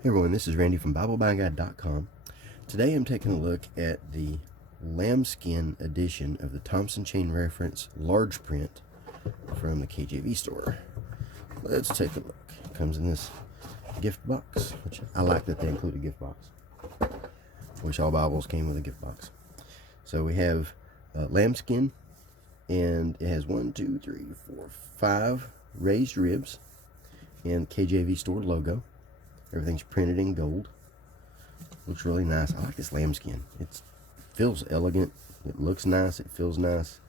Hey everyone, this is Randy from BibleBuyingGuide.com. Today I'm taking a look at the lambskin edition of the Thompson Chain Reference large print from the KJV Store. Let's take a look. It comes in this gift box, which I like that they include a gift box. Wish all Bibles came with a gift box. So we have lambskin, and it has 5 raised ribs and KJV Store logo. Everything's printed in gold. Looks really nice. I like this lambskin. It feels elegant. It looks nice. It feels nice.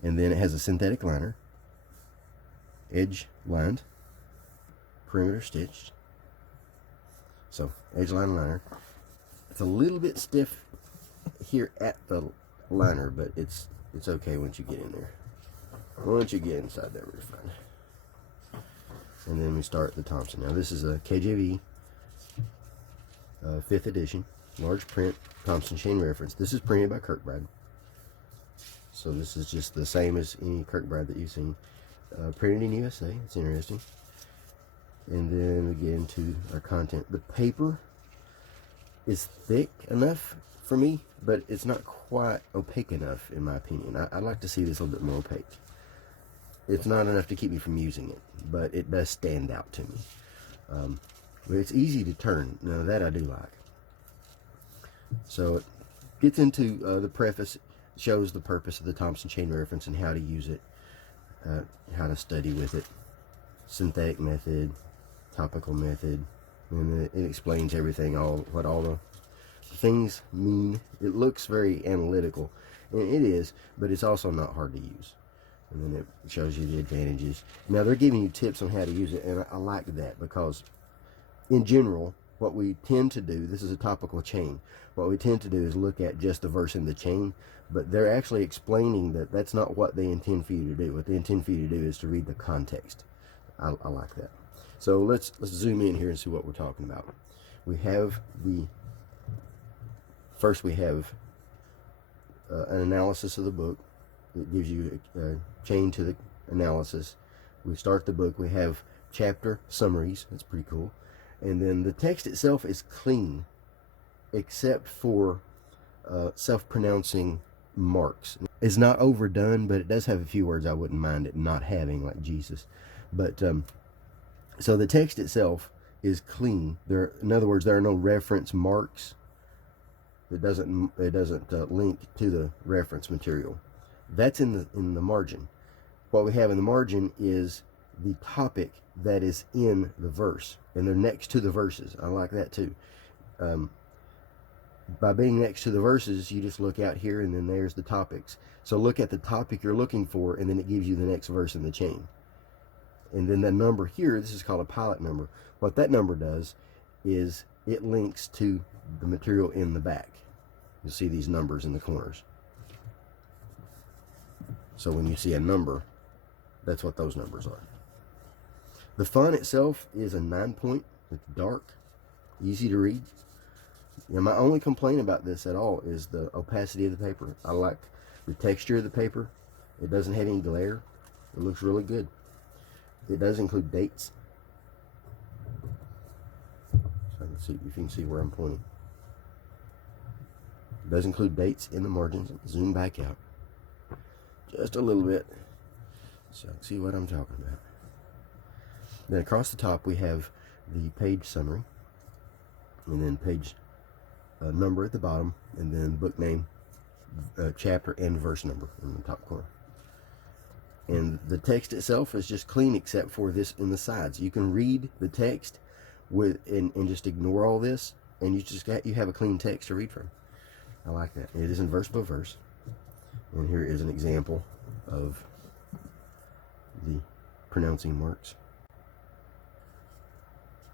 And then it has a synthetic liner. Edge lined. Perimeter stitched. So, edge line liner. It's a little bit stiff here at the liner, but it's okay once you get in there. Once you get inside there, we're fine. And then we start the Thompson. Now this is a KJV 5th edition, large print, Thompson Chain Reference. This is printed by Kirkbride. So this is just the same as any Kirkbride that you've seen. Printed in USA, it's interesting. And then we get into our content. The paper is thick enough for me, but it's not quite opaque enough in my opinion. I'd like to see this a little bit more opaque. It's not enough to keep me from using it, but it does stand out to me. But it's easy to turn. Now that I do like. So it gets into the preface, shows the purpose of the Thompson Chain Reference and how to use it, how to study with it, synthetic method, topical method, and it explains everything, what all the things mean. It looks very analytical, and it is, but it's also not hard to use. And then it shows you the advantages. Now they're giving you tips on how to use it, and I like that, because in general what we tend to do, this is a topical chain, what we tend to do is look at just the verse in the chain, but they're actually explaining that that's not what they intend for you to do. What they intend for you to do is to read the context. I like that. So let's zoom in here and see what we're talking about. We have first we have an analysis of the book. It gives you a chain to the analysis. We start the book. We have chapter summaries. That's pretty cool. And then the text itself is clean, except for self-pronouncing marks. It's not overdone, but it does have a few words I wouldn't mind it not having, like Jesus. But so the text itself is clean. In other words, there are no reference marks. It doesn't link to the reference material. That's in the margin. What we have in the margin is the topic that is in the verse, and they're next to the verses. I like that too. By being next to the verses, you just look out here, and then there's the topics. So look at the topic you're looking for, and then it gives you the next verse in the chain. And then the number here, this is called a pilot number. What that number does is it links to the material in the back. You'll see these numbers in the corners. So when you see a number, that's what those numbers are. The font itself is a 9-point. It's dark, easy to read. Now, my only complaint about this at all is the opacity of the paper. I like the texture of the paper. It doesn't have any glare. It looks really good. It does include dates. So I can see, if you can see where I'm pointing. It does include dates in the margins. Zoom back out just a little bit so I can see what I'm talking about. Then across the top we have the page summary, and then page number at the bottom, and then book name, chapter and verse number in the top corner. And the text itself is just clean except for this in the sides. You can read the text and just ignore all this, and you have a clean text to read from. I like that. It is in verse by verse. And here is an example of the pronouncing marks.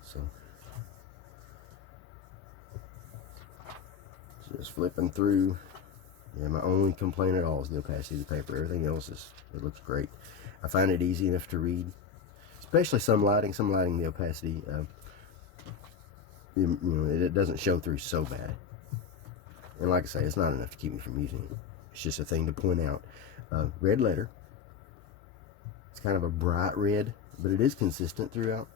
So, just flipping through. Yeah, my only complaint at all is the opacity of the paper. Everything else it looks great. I find it easy enough to read, especially some lighting. Some lighting, the opacity, it doesn't show through so bad. And like I say, it's not enough to keep me from using it. It's just a thing to point out. Red letter. It's kind of a bright red, but it is consistent throughout.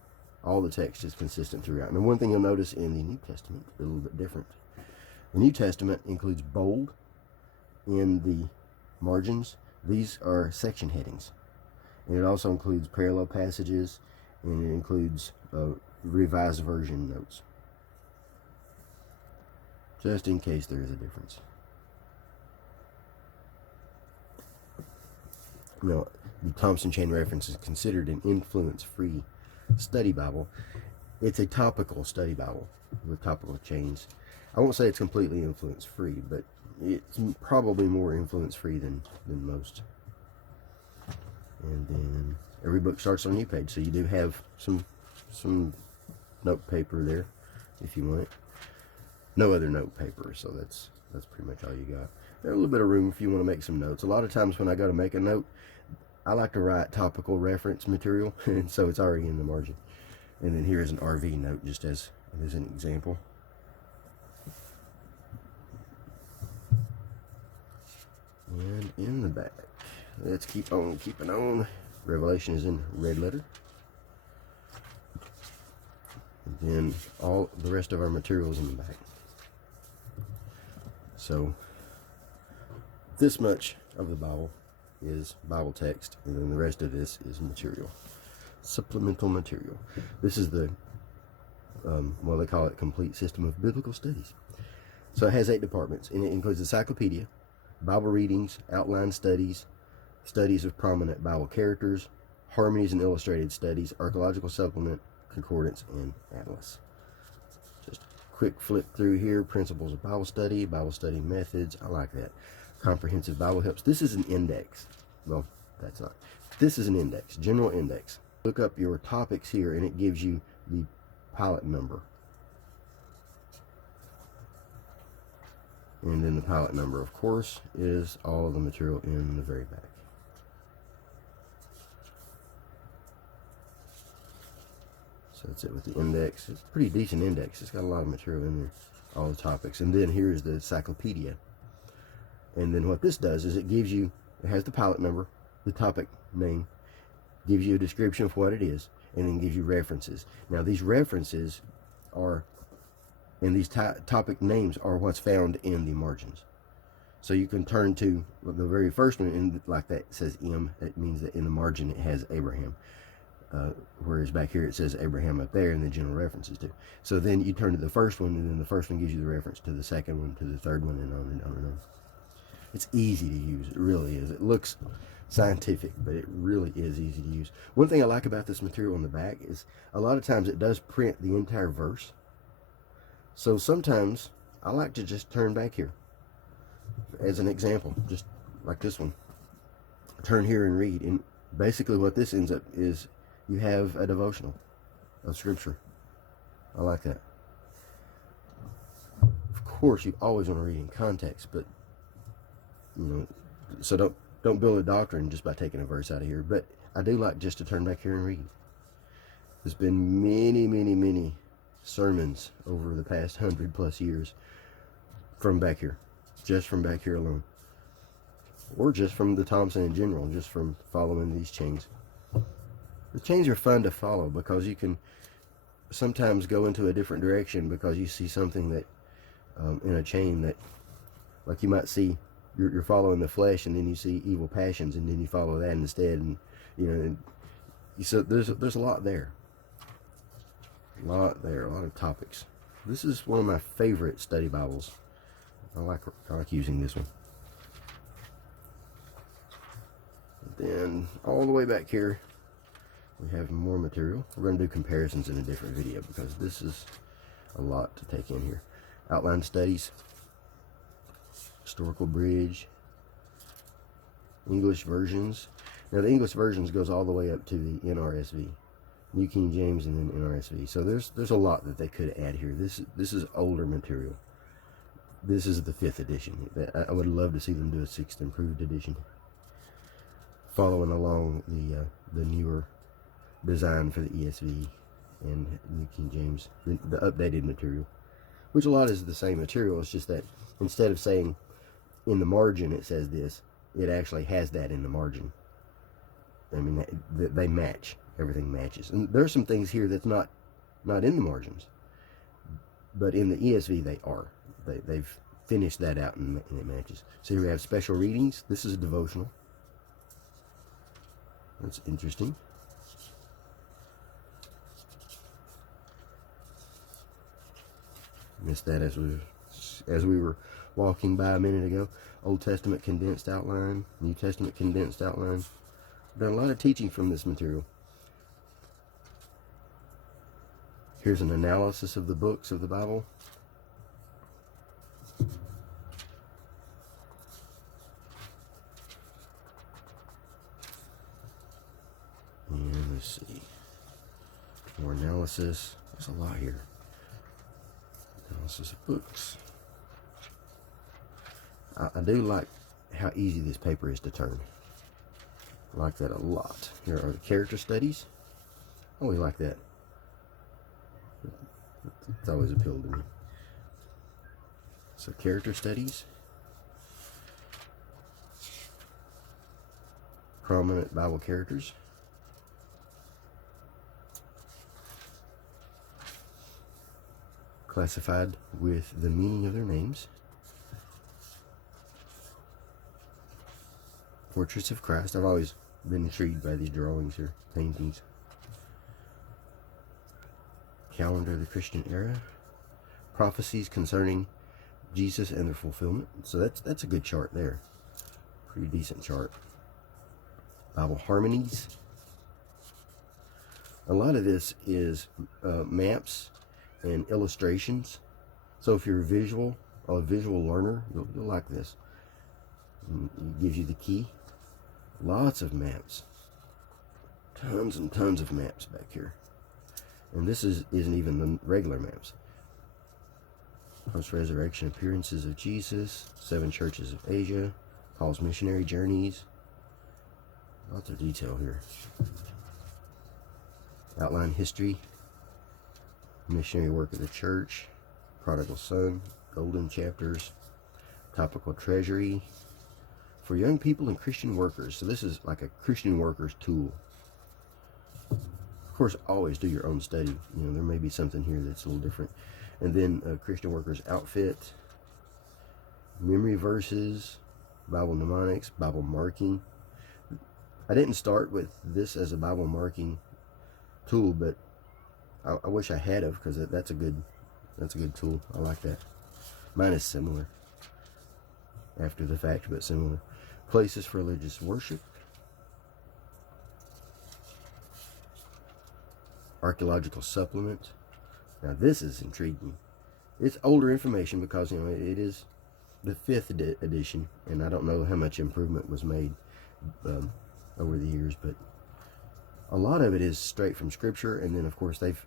All the text is consistent throughout. And one thing you'll notice in the New Testament, a little bit different. The New Testament includes bold in the margins. These are section headings. And it also includes parallel passages, and it includes revised version notes, just in case there is a difference. Now, the Thompson Chain Reference is considered an influence-free study Bible. It's a topical study Bible with topical chains. I won't say it's completely influence-free, but it's probably more influence-free than most. And then every book starts on a new page, so you do have some note paper there if you want it. No other note paper, so that's pretty much all you got. There's a little bit of room if you want to make some notes. A lot of times when I go to make a note, I like to write topical reference material, and so it's already in the margin. And then here is an RV note, just as an example. And in the back, let's keep on keeping on. Revelation is in red letter. And then all the rest of our materials in the back. So this much of the Bible is Bible text, and then the rest of this is material, supplemental material. This is the well, they call it complete system of biblical studies. So it has 8 departments, and it includes encyclopedia, Bible readings, outline studies, studies of prominent Bible characters, harmonies and illustrated studies, archaeological supplement, concordance, and atlas. Just a quick flip through here. Principles of Bible study methods. I like that. Comprehensive Bible helps. This is an index. Well, that's not. This is an index, general index. Look up your topics here, and it gives you the pilot number. And then the pilot number, of course, is all of the material in the very back. So that's it with the index. It's a pretty decent index. It's got a lot of material in there, all the topics. And then here's the encyclopedia. And then what this does is it gives you, it has the pilot number, the topic name, gives you a description of what it is, and then gives you references. Now these references are, and these topic names are what's found in the margins. So you can turn to the very first one, and like that, it says M. It means that in the margin it has Abraham. Whereas back here it says Abraham up there, and the general references too. So then you turn to the first one, and then the first one gives you the reference to the second one, to the third one, and on and on and on. It's easy to use. It really is. It looks scientific, but it really is easy to use. One thing I like about this material on the back is a lot of times it does print the entire verse. So sometimes I like to just turn back here as an example, just like this one. Turn here and read, and basically what this ends up is you have a devotional of scripture. I like that. Of course, you always want to read in context, but you know, so don't build a doctrine just by taking a verse out of here. But I do like just to turn back here and read. There's been many sermons over the past 100+ years from back here, just from back here alone, or just from the Thompson in general, just from following these chains. The chains are fun to follow because you can sometimes go into a different direction because you see something that in a chain that, like you might see, you're following the flesh, and then you see evil passions, and then you follow that instead, and you know, and so there's a lot there. A lot of topics. This is one of my favorite study Bibles. I like using this one. Then all the way back here, we have more material. We're going to do comparisons in a different video because this is a lot to take in here. Outline studies, historical bridge, English versions. Now the English versions goes all the way up to the NRSV, New King James, and then NRSV. So there's a lot that they could add here. This is older material. This is the 5th edition. I would love to see them do a 6th improved edition, following along the newer design for the ESV and New King James, the updated material, which a lot is the same material. It's just that instead of saying in the margin it says this, it actually has that in the margin. I mean, they match. Everything matches. And there's some things here that's not not in the margins. But in the ESV, they are. They've finished that out, and it matches. So here we have special readings. This is a devotional. That's interesting. Missed that as we were walking by a minute ago. Old Testament condensed outline, New Testament condensed outline. I've done a lot of teaching from this material. Here's an analysis of the books of the Bible. And let's see. More analysis. There's a lot here. Analysis of books. I do like how easy this paper is to turn. I like that a lot. Here are the character studies. I always like that. It's always appealed to me. So character studies. Prominent Bible characters. Classified with the meaning of their names. Portraits of Christ. I've always been intrigued by these drawings or paintings. Calendar of the Christian era. Prophecies concerning Jesus and their fulfillment. So that's a good chart there. Pretty decent chart. Bible harmonies. A lot of this is maps and illustrations. So if you're a visual learner, you'll like this. It gives you the key. Lots of maps. Tons and tons of maps back here. And this isn't even the regular maps. Post-resurrection appearances of Jesus. 7 churches of Asia. Paul's missionary journeys. Lots of detail here. Outline history. Missionary work of the church. Prodigal son. Golden chapters. Topical treasury. For young people and Christian workers. So this is like a Christian workers tool. Of course, always do your own study. You know, there may be something here that's a little different. And then Christian workers outfit. Memory verses. Bible mnemonics. Bible marking. I didn't start with this as a Bible marking tool, but I wish I had of, because that's a good tool. I like that. Mine is similar. After the fact, but similar. Places for religious worship. Archaeological supplement. Now this is intriguing. It's older information because, you know, it is the 5th edition, and I don't know how much improvement was made over the years, but a lot of it is straight from Scripture, and then of course they've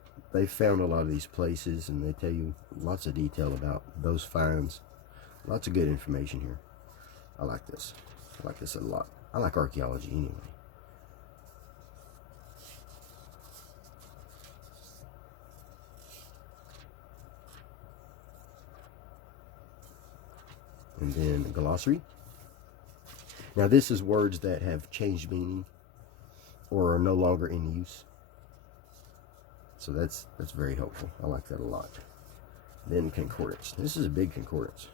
found a lot of these places, and they tell you lots of detail about those finds. Lots of good information here. I like this. I like this a lot. I like archaeology anyway. And then a glossary. Now this is words that have changed meaning or are no longer in use. So that's very helpful. I like that a lot. Then concordance. This is a big concordance.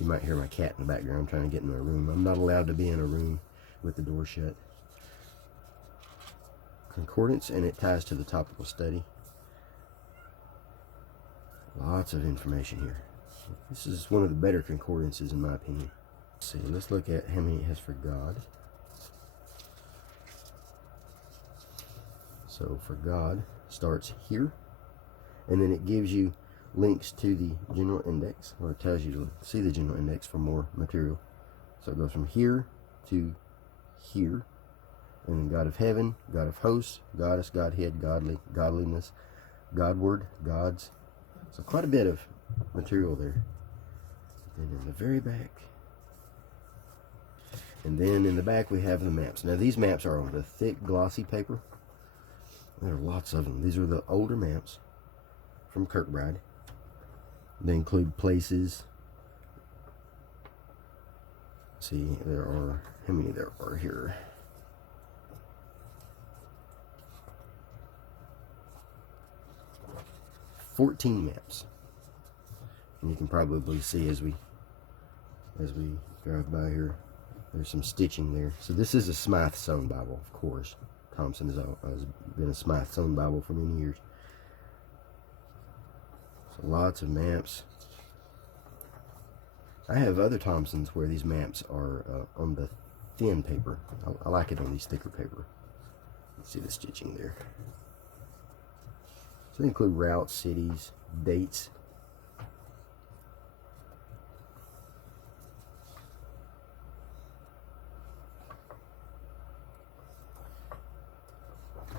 You might hear my cat in the background. I'm trying to get in my room. I'm not allowed to be in a room with the door shut. Concordance, and it ties to the topical study. Lots of information here. This is one of the better concordances in my opinion. Let's see, let's look at how many it has for God. So for God starts here, and then it gives you links to the general index, or it tells you to see the general index for more material. So it goes from here to here, and then God of heaven, God of hosts, goddess, Godhead, godly, godliness, Godward, gods. So quite a bit of material there. And in the very back, and then in the back we have the maps. Now these maps are on the thick glossy paper. There are lots of them. These are the older maps from Kirkbride. They include places. See, there are, how many there are here? 14 maps. And you can probably see as we drive by here, there's some stitching there. So this is a Smythe sewn Bible, of course. Thompson has been a Smythe sewn Bible for many years. So lots of maps. I have other Thompsons where these maps are on the thin paper. I like it on these thicker paper. Let's see the stitching there. So they include routes, cities, dates.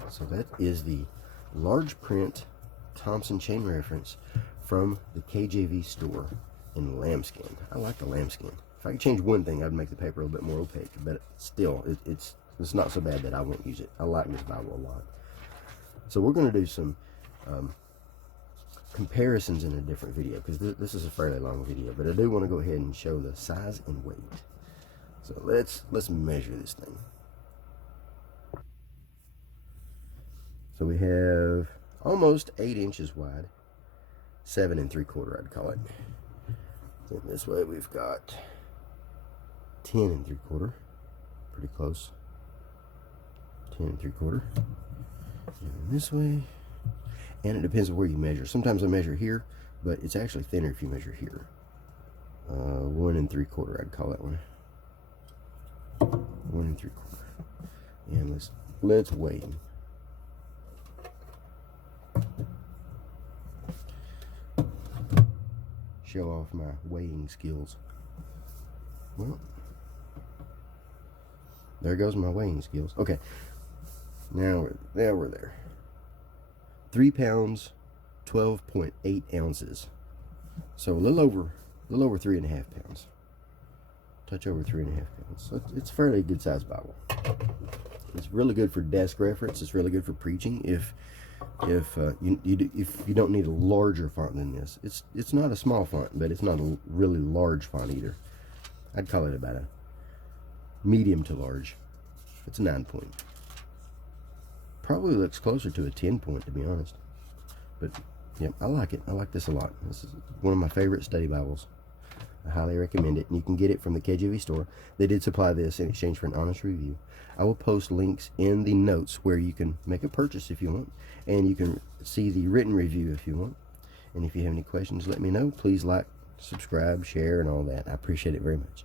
So that is the large print Thompson chain reference from the KJV Store in lambskin. I like the lambskin. If I could change one thing, I'd make the paper a little bit more opaque, but still, it's not so bad that I won't use it. I like this Bible a lot. So we're going to do some comparisons in a different video, because this is a fairly long video, but I do want to go ahead and show the size and weight. So let's measure this thing. So we have almost 8 inches wide, 7 3/4 I'd call it. Then this way we've got 10 3/4, pretty close. 10 3/4. And this way, and it depends on where you measure. Sometimes I measure here, but it's actually thinner if you measure here. 1 3/4 I'd call that one. 1 3/4. And let's weigh them. Show off my weighing skills. Well, there goes my weighing skills. Okay, now we're there. 3 pounds, 12.8 ounces. So a little over 3.5 pounds. Touch over 3.5 pounds. So it's a fairly good sized Bible. It's really good for desk reference. It's really good for preaching. If you don't need a larger font than this, it's not a small font, but it's not a really large font either. I'd call it about a medium to large. It's a 9 point. Probably looks closer to a 10 point, to be honest. But yeah, I like it. I like this a lot. This is one of my favorite study Bibles. I highly recommend it, and you can get it from the KJV Store. They did supply this in exchange for an honest review. I will post links in the notes where you can make a purchase if you want, and you can see the written review if you want. And if you have any questions, let me know. Please like, subscribe, share, and all that. I appreciate it very much.